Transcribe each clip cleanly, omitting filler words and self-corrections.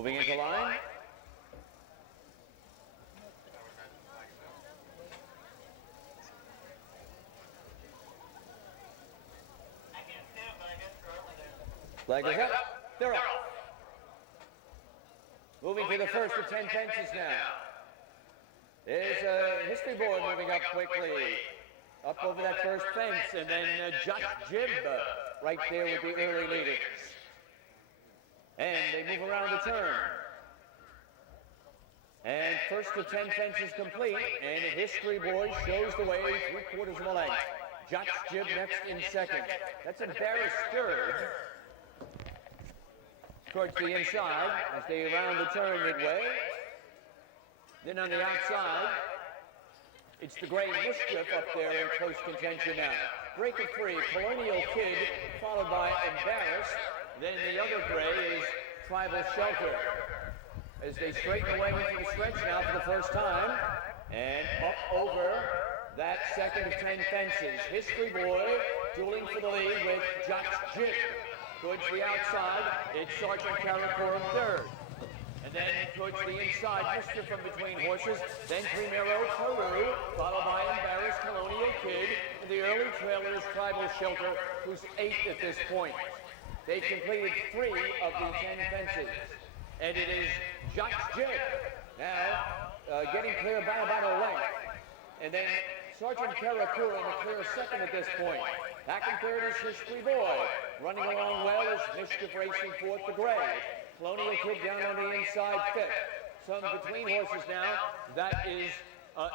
Moving into line. Flag is up. They're off. Moving to the first of 10 fences now. There's a history board moving up quickly. Up over that first fence, and then Jock Jib right there with the early leaders. And they move around the turn. And first of 10 fences complete, and History Boy shows the way 3/4 of a length. Jock Jib next in second. That's embarrassed third. Towards the inside as they round the turn midway. Then on the outside, it's the Gray Mischief up there in close contention now. Break of 3, Colonial Kid, followed by Embarrassed. Then the other gray is Tribal Shelter. As they straighten away into the stretch now for the first time. And up over that second of 10 fences. History Boy dueling for the lead with Jock Jib. Towards the outside, it's Sergeant Calico in third. And then towards the inside, Mischief from between horses. Then Primero Peru, followed by Embarrassed Colonial Kid. And the early trailers, Tribal Shelter, who's 8th at this point. They've completed 3 of the 10 fences. And it is Jock Jib now getting clear by about a length. And then Sergeant Caracoor in the clear second at this point. Back in third is History Boy. Running along well is Mischief racing fourth to Gray. Colonial Kid down on the inside fifth. Some between horses now. That is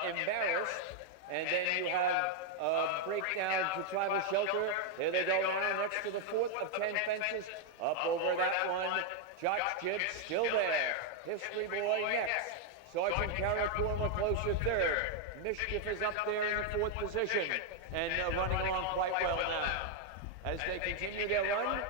Embarrassed. And then you have breakdown to Tribal Shelter. There they go now next to the fourth of 10 fences. Up over that one. Jock Jib still there. History Boy next. Sergeant Caracoor closer third. Mischief is up there in the fourth position and running along quite well now. As they continue their run,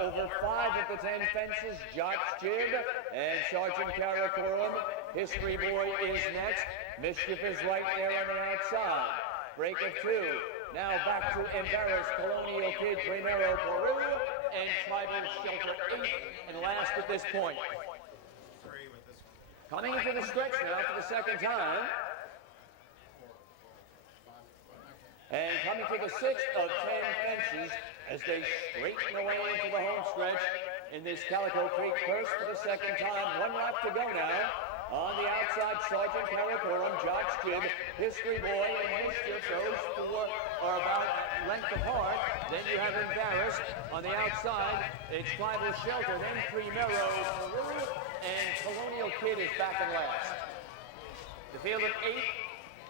over 5 of the 10 fences, Jock Jib and Sergeant Caracoor. History Boy is next. Mischief is right there on the outside. Break of 2. Now back to Embarrassed, Colonial Kid, Primero Peru, and Tribal Shelter 8th and last at this point. Coming into the stretch now for the second time. And coming to the 6th of 10 fences as they straighten away into the home stretch in this Calico Creek Purse for the second time. 1 lap to go now. On the outside, Sergeant Caracoor, Jock Jib, History Boy, and Mischief. Those 4 are about length apart. Then you have Embarrassed. On the outside, it's Tribal Shelter, then Primero Peru, and Colonial Kid is back in last. The field of 8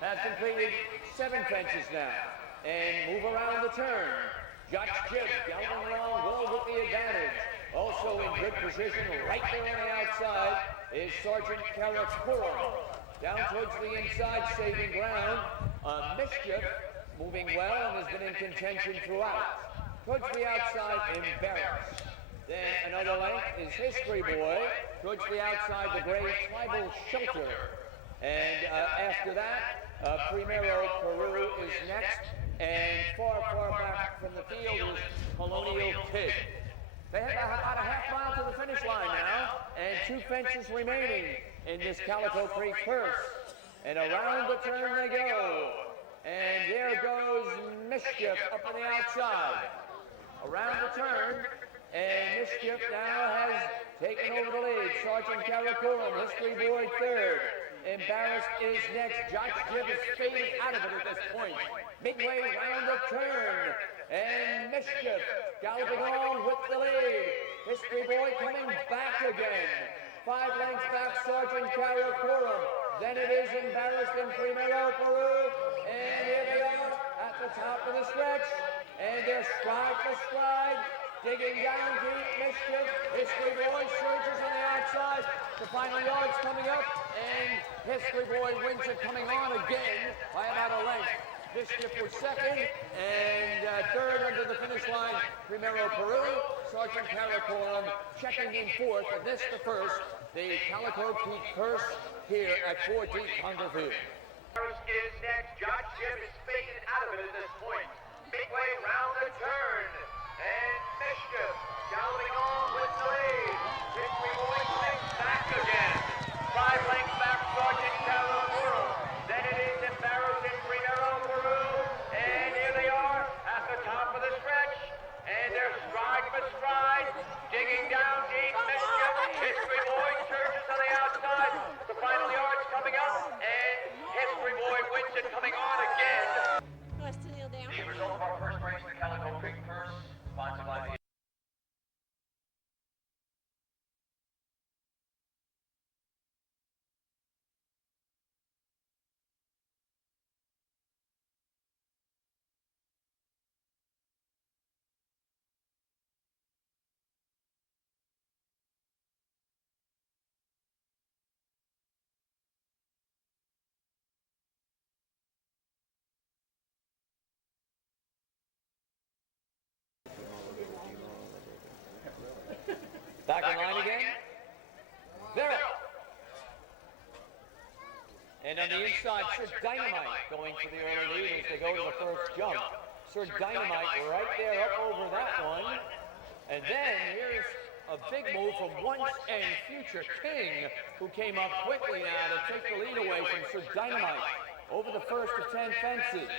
have completed 7 fences now and move around the turn. Jock Jib galloping along well with the advantage. Also in good position right there on the outside is Sergeant Caracoor. Down towards the inside, saving ground. Mischief moving well and has been in contention throughout. Towards the outside, Embarrassed. Then another length is History Boy. Towards the outside, the gray Tribal Shelter. And after that, Primero Peru is next, and far back from the field is Colonial Kid. They have about a half mile to the finish line now, and 2 fences remaining in this Calico Creek Purse. And around the turn they go. And there goes Mischief up on the outside. Around the turn, and Mischief now has taken over the lead. Sergeant Calico, History Boy third. Embarrassed is next. Jock Jib is fading out of it at this point. Midway round the turn. And Mischief galloping on with the lead. History Boy coming back again. 5 lengths back, Sergeant Caracoor. Then it is Embarrassed and Primero Peru. And here they are at the top of the stretch. And they're stride for stride. Digging down deep, Mischief. History Boy surges on the outside. The final yards coming up, and History Boy wins it coming on again by about a length. Mischief was second, and third under the finish line, Primero Peru. Sergeant Caracoor checking in fourth, and this the first, the Calico Creek Purse here at 4 Deep Hungerfield. Is next. Jock Jib is faded out of it at this point. Midway round the turn. And Mischief galloping on with the lead. History Boy clicks Back in line again. Vera. And on the inside, Sir Dynamite going for the early lead as they go to the first jump. Sir Dynamite right there up over that one. And then here's a big move from Once and Future King, who came up quickly now to take the lead away from Sir Dynamite over the first of 10 fences.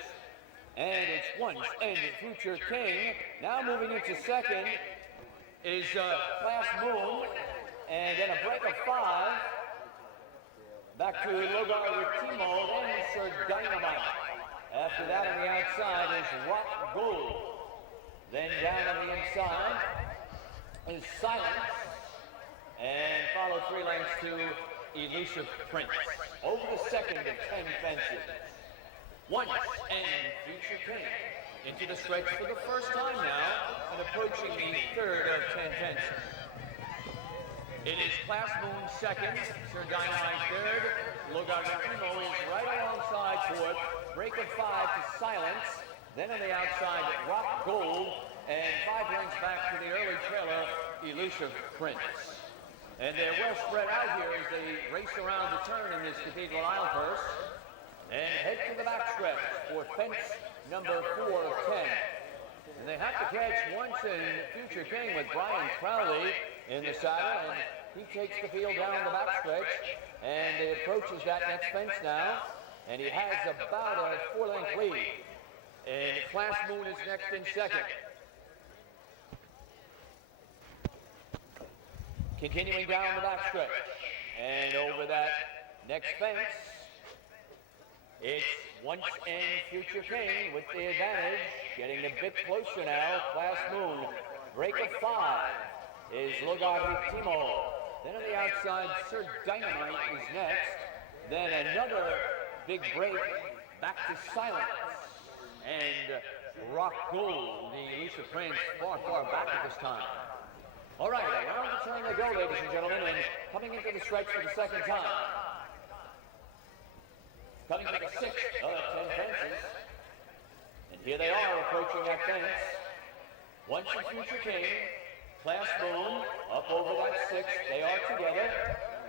And it's Once and Future King. Now moving into second is Class Moon. And then a break of 5. Back to Logar Ritimo, then Sir Dynamite. After that on the outside is Rock Gold. Then down on the inside is Silence. And followed 3 lengths to Elusive Prince. Over the second of 10 fences. Once and Future King. Into the stretch for the first time now and approaching the third of 10 fences. It is Class Moon second, Sir Dynamite third, Logar Ritimo is right alongside fourth, break of 5 to Silence, then on the outside Rock Gold, and 5 lengths back to the early trailer, Elusive Prince. And they're well spread out here as they race around the turn in this Cathedral Isle purse, and head to the backstretch for fence number 4 of 10. And they have to catch Once and Future King with Brian Crowley in the saddle, and he takes the field down the backstretch, and he approaches that next fence now, and he has about a 4-length lead. And Class Moon is next in second. Continuing down the backstretch, and over that next fence, it's Once and Future King with the advantage, getting a bit closer now, Class Moon. Break of 5 is Logar Ritimo. Then on the outside, Sir Dynamite is next. Then another big break, back to Silence. And Rock Gold, the Elusive Prince, far, far back at this time. All right, around the turn they go, ladies and gentlemen, and coming into the stretch for the second time. Coming to the 6th of 10 fences. And here they are approaching that fence. Once and Future King, Class Moon, up over that 6th, they are together.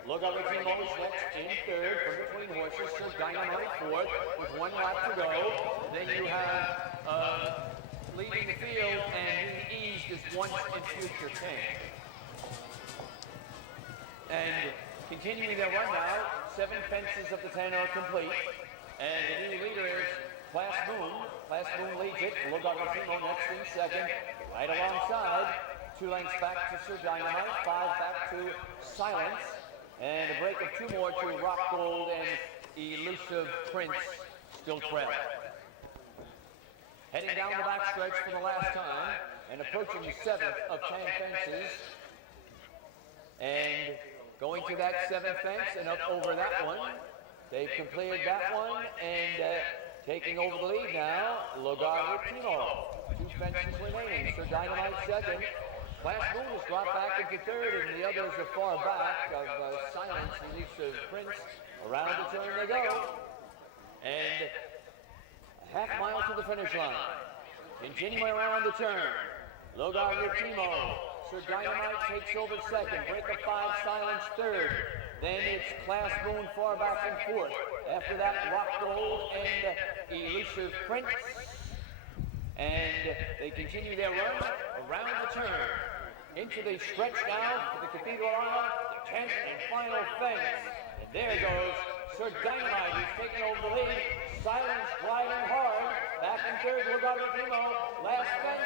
Logar Ritimo is next in third from between horses, Sir Dynamite fourth with 1 lap to go. Then you have leading the field and being eased is Once and Future King. And continuing their run now, 7 fences of the 10 are complete. And the new leader is Class Moon. Class Moon leads it. Logar Ritimo next in second. Right alongside. 2 lengths back to Sir Dynamite. 5 back to Silence. And a break of 2 more to Rock Gold and Elusive Prince still trailing. Heading down the backstretch for the last time and approaching the 7th of 10 fences. And going to that 7th fence and up over that one. They've completed that one and taking over the lead now, Logar Ritimo. 2 fences remaining. Sir Dynamite second. Class Moon has dropped back into third, and the others are far back of Silence and Elusive Prince. Around the turn they go. And a half mile to the finish line. Continuing around the turn. Logar Ritimo. Sir Dynamite takes over second. Break of 5, Silence third. Then it's Class Moon far back in fourth. After that, Rock Gold and Elusive Prince. And they continue their run around the turn. Into the stretch now for the Cathedral Isle, the 10th and final fence. And there goes Sir Dynamite, who's taking over the lead. Silence driving hard. Back in third, Logar Ritimo. Last fence.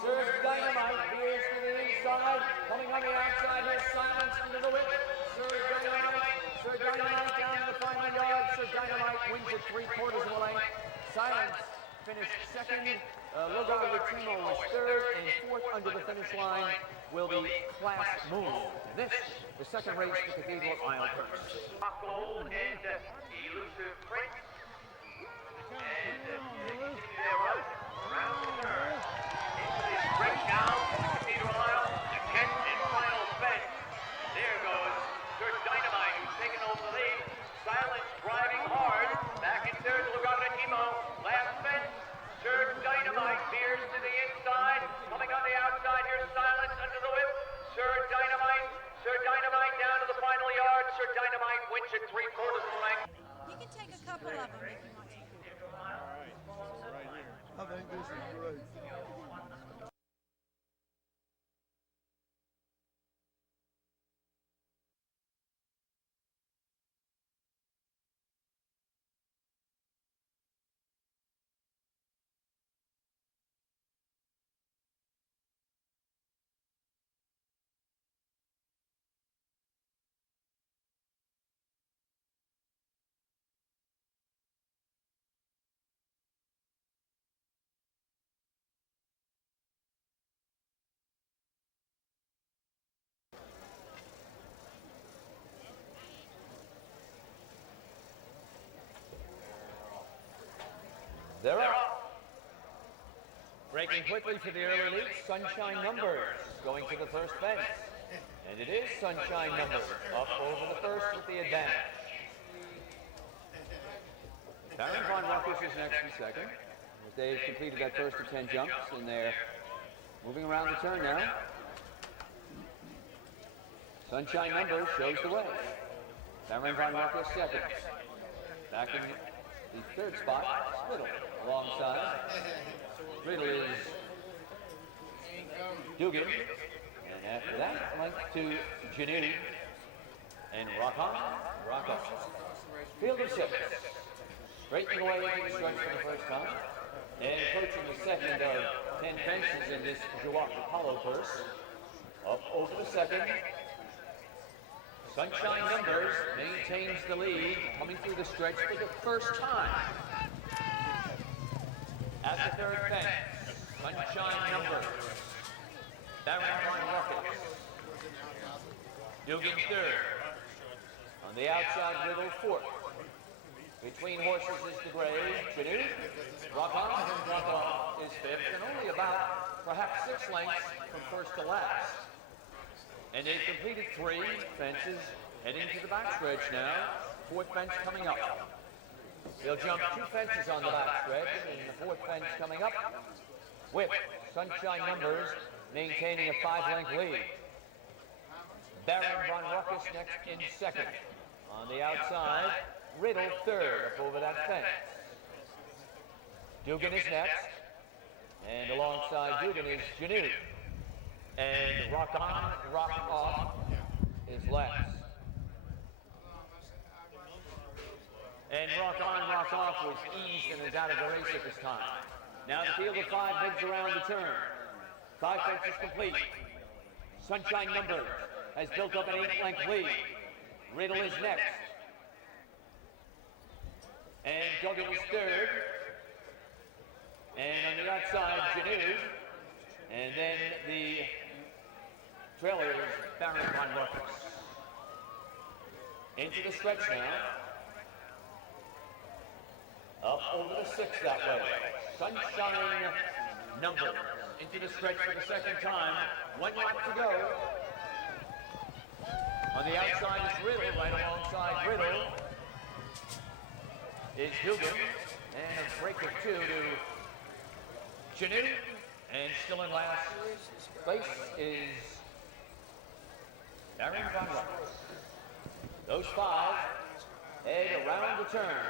Sir Dynamite veers to the inside. Coming on the outside, here's Silence into the whip. Sir Dynamite down to the final yard. Sir Dynamite wins it 3/4 of a length. Silence finished second. Logar Ritimo was third, and fourth under the finish line will be Class Moon. And this, the second race to Cathedral Isle purse. Rock Gold and Elusive Prince. And continue their run around the turn. Into the stretch now, Cathedral Isle, the 10th and final fence. There goes Sir Dynamite, who's taken over the lead. Silence driving hard. Back in third, Logar Ritimo. Last fence. Sir Dynamite veers to the inside. Coming on the outside, here's Silence under the whip. Sir Dynamite They're up. Breaking quickly for the early lead, Sunshine Numbers going to the first fence. And it is Sunshine Numbers up over the first with the advantage. Baron Von Ruckus is next in second. As they've completed that first of 10 jumps, and they're moving around the turn now. Sunshine Numbers shows the way. Baron Von Ruckus second. Back in the third spot, Riddle alongside. Riddle is Dugan. And after that, length to Janine. And rock on, rock up. Field of six. Straightening away into the stretch for the first time. And approaching the second of 10 fences in this JUAC Apollo course. Up over the second. Sunshine Numbers maintains the lead, coming through the stretch for the first time. At the third fence, Sunshine Numbers. Baron Von Ruckus. Dugan third. On the outside, Riddle fourth. Between horses is the gray, Canoe. Rock on is fifth, and only about perhaps 6 lengths from first to last. And they've completed 3 fences, heading to the backstretch now. 4th fence coming up. They'll jump 2 fences on the backstretch, and the 4th fence coming up with Sunshine Numbers maintaining a 5-length lead. Baron Von Ruckus next in second. On the outside, Riddle third up over that fence. Dugan is next, and alongside Dugan is Janine. And rock on, rock off is last. And rock on, rock off was eased and is out of the race at this time. Now the field of 5 heads around the turn. 5 fences complete. Sunshine Numbers has built up an 8-length lead. Riddle is next. And Dugan is third. And on the outside, Janine. And then the trailer is Baron Von Ruckus. Into the stretch now. Up over the 6th that way. Sunshine Numbers into the stretch for the second time. 1 lap to go. On the outside is Riddle, right alongside Riddle is Dugan. And a break of 2 to Janine. And still in last place is Baron Von Ruckus. Those 5 head around the turn.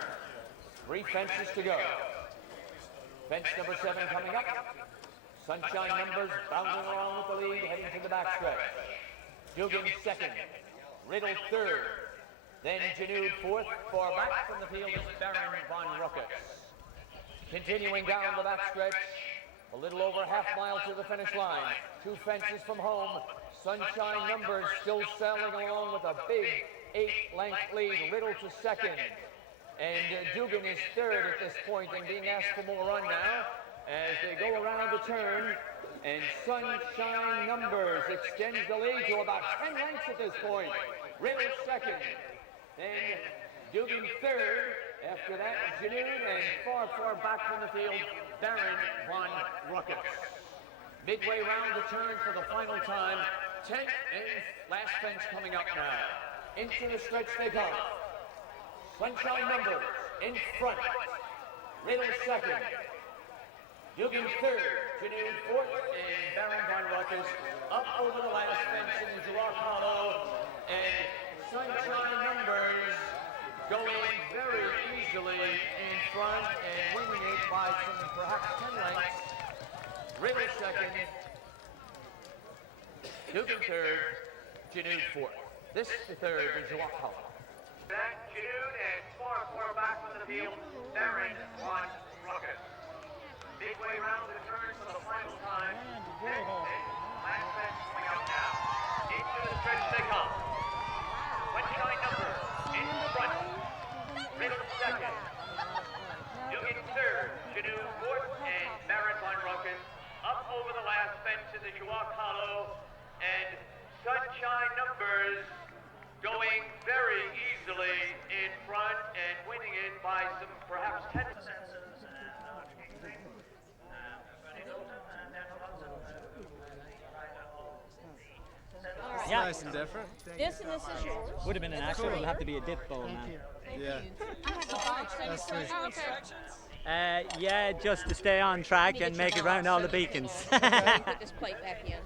3 fences to go. Fence number 7 coming up. Sunshine Numbers bounding along with the lead, heading to the backstretch. Dugan second. Riddle third. Then Janine fourth. Far back from the field is Baron Von Ruckus. Continuing down the backstretch, a little over half mile to the finish line. 2 fences from home. Sunshine Numbers still sailing along with a big 8-length lead. Riddle to second. And Dugan is third at this point and being asked for more run now as they go around the turn. And Sunshine Numbers extends the lead to about 10 lengths at this point. Riddle second. Then Dugan third. After that, Janine, and far, far back from the field, Baron Von Ruckus. Midway round the turn for the final time. 10th and last fence coming up now. Into the stretch they go. Sunshine Numbers in front. Riddle second. Dugan third. Janine fourth. And Baron Von Ruckus up over the last fence in the JUAC Hollow. And Sunshine Numbers going very easily in front and winning it by some perhaps 10 lengths second, Dugan third, Janud fourth. This the third, the JUAC column. Back June and four quarterback from the field, Darren One Ruckus. Midway round the turn for the final time. And last fence coming out now. Into the stretch they come. 29 numbers in front. Riddle second. Dugan third, Janu fourth, and Darren One Ruckus up over the last fence in the JUAC hollow. And Sunshine numbers going very easily in front and winning it by some perhaps 10 Yeah. Nice and different. This and this is yours. Would have been an accident. It'll have to be a dip bowl now. I Yeah. have a box. That's nice. Oh, okay. Yeah, just to stay on track and make it round all the beacons. Put this plate back in.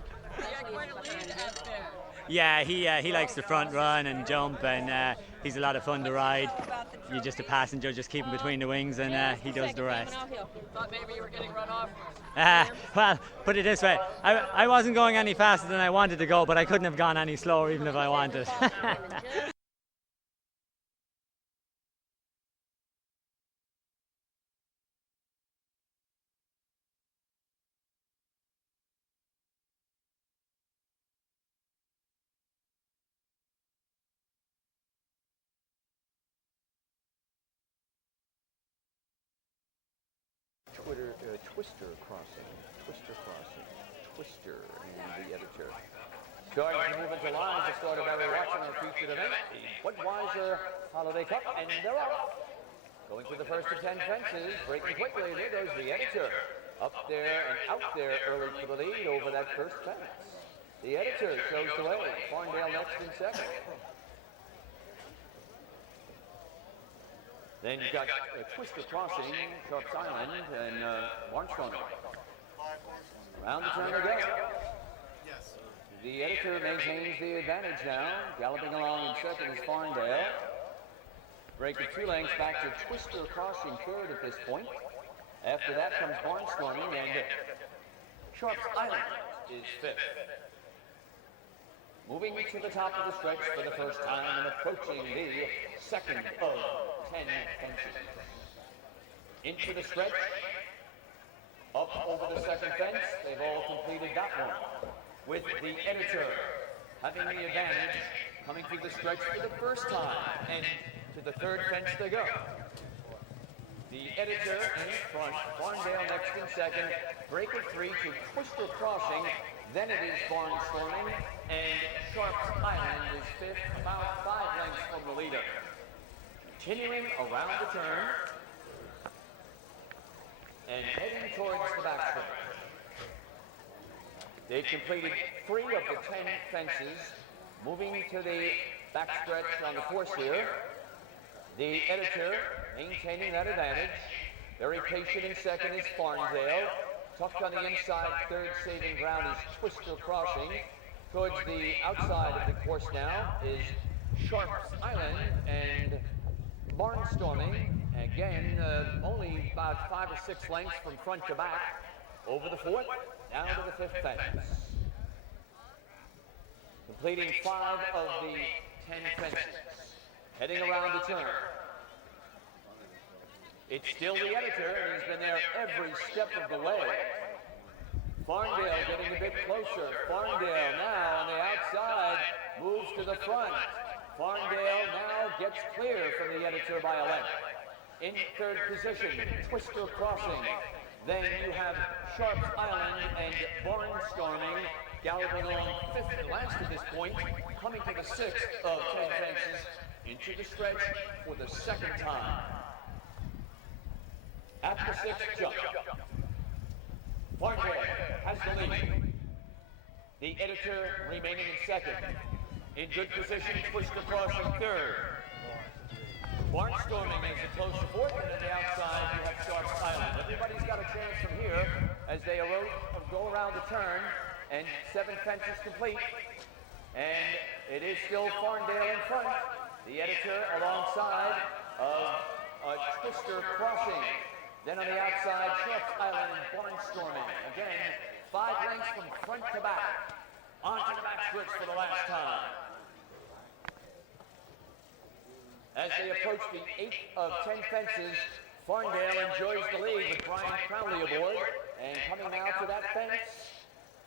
Yeah, he likes the front run and jump, and he's a lot of fun to ride. You're just a passenger, just keep him between the wings, and he does the rest. Thought maybe you were getting run off. Well, put it this way, I wasn't going any faster than I wanted to go, but I couldn't have gone any slower even if I wanted. Twister crossing, Twister, and the editor. Starting to move into lines to start a very watching our featured event, the Budweiser Holiday Cup, and they're off. Going to the first of 10 fences, breaking quickly, there goes the editor. Up there and out there early for the lead over that first fence. The editor shows the way, Farndale next in second. Then you've got Twister crossing, Sharps Island, and Barnstone. Round the turn again. The editor maintains the advantage now, galloping along in second is Farndale. Breaking 2 lengths back to Twister crossing third at this point. After that comes Barnstorming, and Sharps Island is fifth. Moving to the top of the stretch for the first time and approaching the second of 10 fences. Into the stretch, up over the second fence, they've all completed that one. With the editor having the advantage, coming through the stretch for the first time, and to the third fence they go. The editor in front, Farndale next in second, breaking 3 to Twister crossing, then it is Barnstorming, and Sharps Island is fifth, about 5 lengths from the leader. Continuing around the turn, and heading towards the backstretch. They've completed 3 of the 10 fences, moving to the backstretch on the course here. The editor maintaining that advantage. Very patient in second is Farndale. Tucked on the inside, third saving ground is Twister crossing. Towards the outside of the course now is Sharps Island and Barnstorming. Again, only about 5 or 6 lengths from front to back. Over the fourth, down to the fifth fence. Completing 5 of the 10 fences. Heading around the turn. It's still the editor, and he's been there every step of the way. Farndale getting a bit closer. Farndale now on the outside, moves to the front. Farndale now gets clear from the editor by a length. In third position, Twister crossing. Then you have Sharps Island and Barnstorming galloping along fifth and last at this point, coming to the sixth of 10 fences into the stretch for the second time. At the sixth jump, Farndale has the lead. The editor remaining in second. In good position, Twister crossing third. Barnstorming is a close fourth, and on the outside you have Sharps Island. Everybody's got a chance from here as they go around the turn, and 7 fences complete. And it is still Farndale in front. The editor alongside of Twister crossing. Then on the outside, Sharps Island and Barnstorming. Again, 5 lengths from front to back. Onto the back stretch for the last time. As they approach the 8th of 10 fences, Farndale enjoys the lead with Brian Crowley aboard. And coming now to that fence,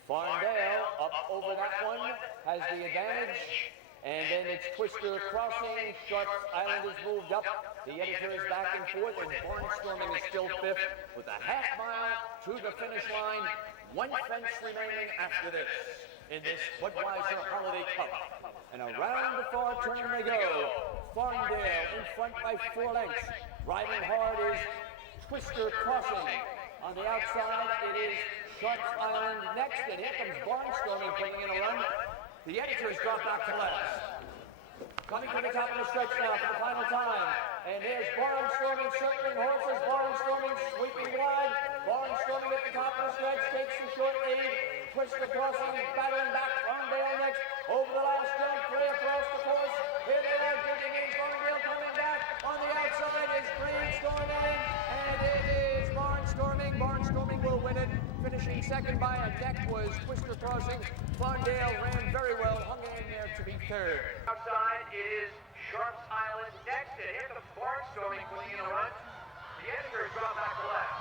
Farndale up over that one has the advantage. And then it's Twister crossing. Sharps Island is moved up. The editor is back and forth, and Barnstorming is still 5th with a half mile to the finish line. 1 fence remaining after this in this Budweiser Holiday Cup. And around the far turn they go. Farndale in front by 4 lengths. Riding hard is Twister crossing. On the outside, it is Sharps Island next, and here comes Barnstorming putting in a run. The editors drop back to last. Coming to the top of the stretch now for the final time. And there's Barnstorming circling horses. Barnstorming sweeping wide. Barnstorming at the top of the stretch takes the short lead. Twister crossing, battling back. Farndale next. Over the last jump, 3 across the course. Here they are digging in. Farndale coming back. On the outside is Brainstorming. And it is Barnstorming. Barnstorming will win it. Finishing second by a neck was Twister crossing. Farndale ran very well, hung in there to be 3rd. Outside is Sharps Island next, and here comes Barnstorming putting in a run. The editors drop back to left.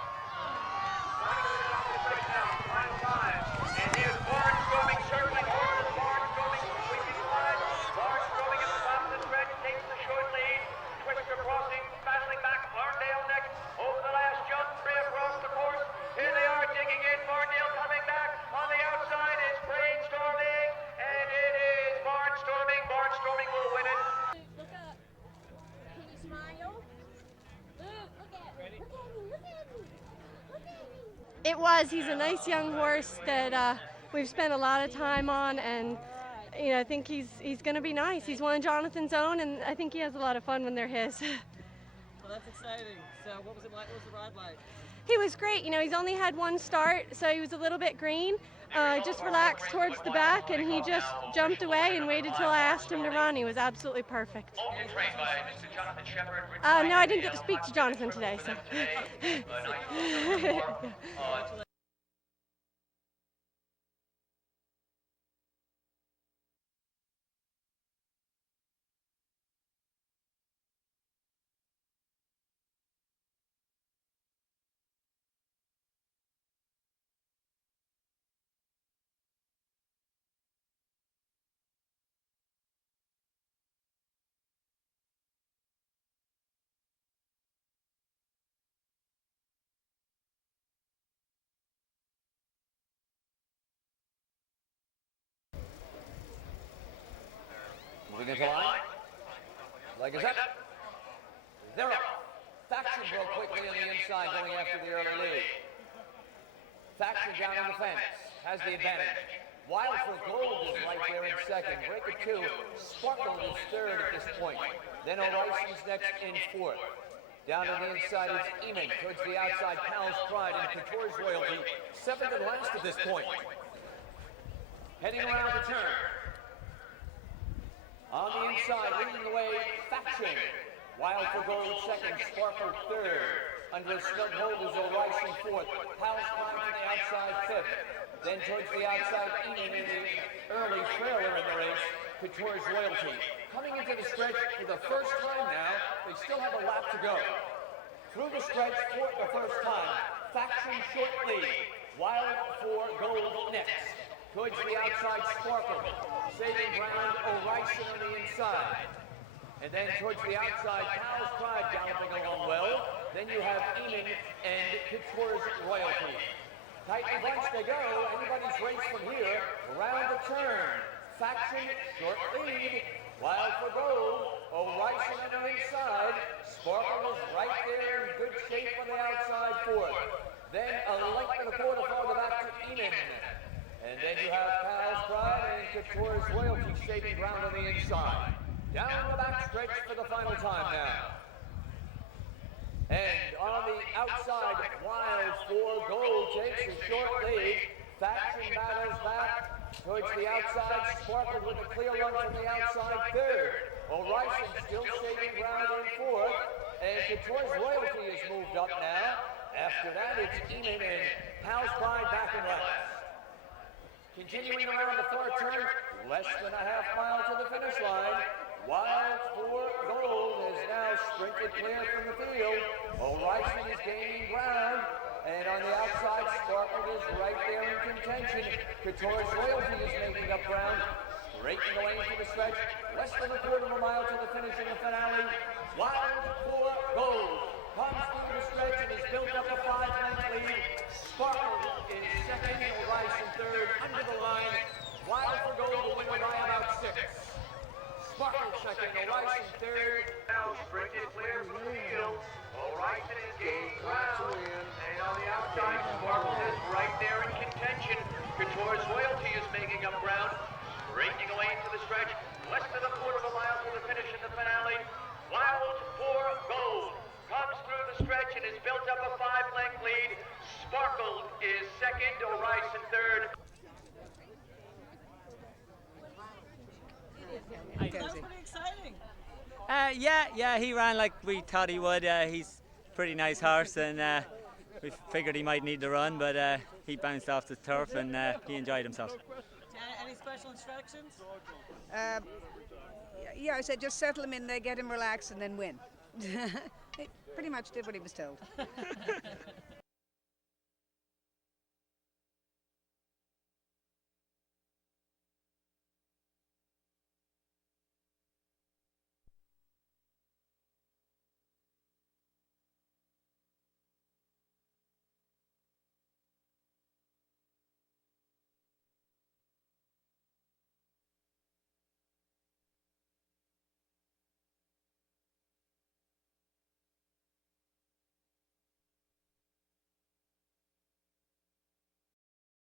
Coming to the top of the stretch now, final time. And here's Barnstorming circling hard. Barnstorming sweeping wide. Barnstorming at the top of the stretch takes the short lead. Twister crossing, battling back. Farndale next. Over the last jump, 3 across the course. Here they are digging in. Farndale coming back. On the outside is Brainstorming, and it is Barnstorming. Barnstorming will win it. Look up. Can you smile? Look at me. Look at me. Look at me. Look at me. It was. He's a nice young horse that we've spent a lot of time on, and I think he's going to be nice. He's one of Jonathan's own, and I think he has a lot of fun when they're his. Well, that's exciting. So what was it like? What was the ride like? He was great. He's only had 1 start, so he was a little bit green. Just relaxed towards the back, and he just jumped away and waited till I asked him to run. He was absolutely perfect. Trained by Mr. Jonathan Shepard. No, I didn't get to speak to Jonathan today, so. Moving into line. Leg is up. They're up. Faction broke quickly on the inside going after the early lead. Faction down on the fence. Has the advantage. Wild for Gold is right there in second. Break it 2. Sparkle is 3rd at this point. Then O'Rison's next in 4th. Down on the inside is Eamon. Towards the outside, Pal's Pride and Couture's Royalty. 7th and last at this point. Heading around the turn. On the inside, leading the way, Faction. Wild for Gold 2nd, Sparkle 3rd. Under a snug hold is O'Rison 4th. Pal's Pride to the outside 5th. Then towards the outside, Eamon in the early trailer in the race, Couture's Royalty. Coming into the stretch for the first time now, they still have a lap to go. Through the stretch for the first time, Faction short lead. Wild for Gold next. Towards the outside, Sparkle. Saving ground, O'Rison on the inside. And then towards the outside, Pal's Pride galloping along well. Then you have Eamon and Couture's Royalty. Tight and bunch they go. Anybody's race from here. Around the turn. Faction short lead. Wild for Gold. O'Rison on the inside. Sparkle is right there in good shape on the outside 4th. Then a length and a quarter farther back to Eamon. And then you have Pal's Pride and Couture's Royalty saving ground on the inside. Down the back stretch for the final time now. And on the outside, Wild for Gold takes a short lead. Faction battles back towards the outside. Sparkle with a clear run from the outside 3rd. O'Rison still saving ground in 4th. And Couture's Royalty is moved up now. After that, it's Eamon and Pal's Pride back in last. Continuing around the far turn, less than a half mile to the finish line. Wild for Gold has now sprinted clear from the field. O'Reilly is gaining ground. And on the outside, Sparkle is right there in contention. Couture's Royalty is making up ground. Straightening the lane for the stretch. Less than a quarter of a mile to the finish in the finale. Wild for Gold comes through the stretch and has built up a 5-length lead. Sparkle is second, O'Reilly in third. Under the line, Wild for Gold, the winner by about 6. Sparkle second, O'Reilly in third. Now sprinted clear from the field. O'Reilly is gaining ground. And on the outside, Sparkle is right there in contention. Couture's Royalty is making up ground. Straightening away into the stretch. Less than a quarter of a mile to the finish in the finale. Wild for Gold comes through the stretch and has built up a 5-length lead. Sparkle is second, O'Reilly in third. That was pretty exciting. Yeah, he ran like we thought he would. He's a pretty nice horse, and we figured he might need the run, but he bounced off the turf and he enjoyed himself. Any special instructions? Yeah, I said just settle him in there, get him relaxed, and then win. He pretty much did what he was told.